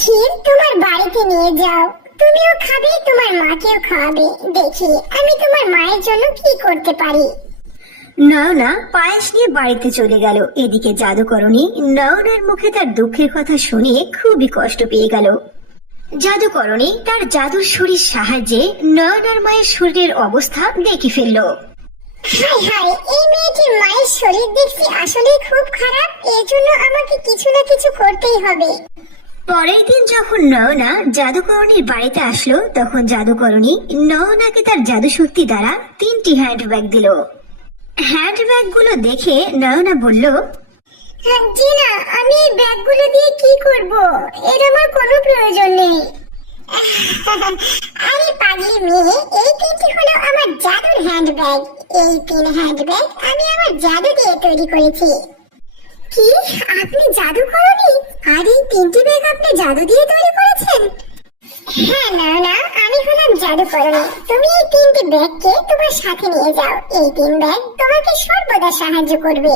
ক্ষীর তোমার বাড়িতে নিয়ে যাও, তুমিও খাবে, তোমার মাকেও খাওয়াবে। দেখি আমি তোমার মায়ের জন্য কি করতে পারি। নয়না পায়েস নিয়ে বাড়িতে চলে গেল। এদিকে জাদুকরণী নয়নার মুখে তার দুঃখের কথা শুনে খুবই কষ্ট পেয়ে গেল। জাদুকরণী তার জাদুর ছুরির সাহায্যে নয়নার মায়ের শরীরের অবস্থা দেখে ফেলল। হায় হায়, এই মেয়েটির মায়ের শরীর দেখছি আসলেই খুব খারাপ, এর জন্য আমাকে কিছু না কিছু করতেই হবে। পরের দিন যখন নয়না জাদুকরণীর বাড়িতে আসলো, তখন জাদুকরণী নয়নাকে তার জাদু শক্তি দ্বারা 3টি হ্যান্ডব্যাগ দিল। হ্যান্ডব্যাগ গুলো দেখে নয়না বলল, জি না, আমি এই ব্যাগগুলো দিয়ে কি করব? এর আমার কোনো প্রয়োজন নেই। আরে পাগলি মেয়ে, এই তিনটি হলো আমার জাদুর হ্যান্ডব্যাগ। এই 3 হ্যান্ডব্যাগ আমি আমার জাদু দিয়ে তৈরি করেছি। কি, আপনি জাদু করেননি? আর এই 3টি ব্যাগ আপনি জাদু দিয়ে তৈরি করেছেন? হ্যাঁ না, আমি হলাম জাদুকরণী। তুমি এই 3টি ব্যাগকে তোমার সাথে নিয়ে যাও। এই 3 ব্যাগ তোমাকে সর্বদা সাহায্য করবে।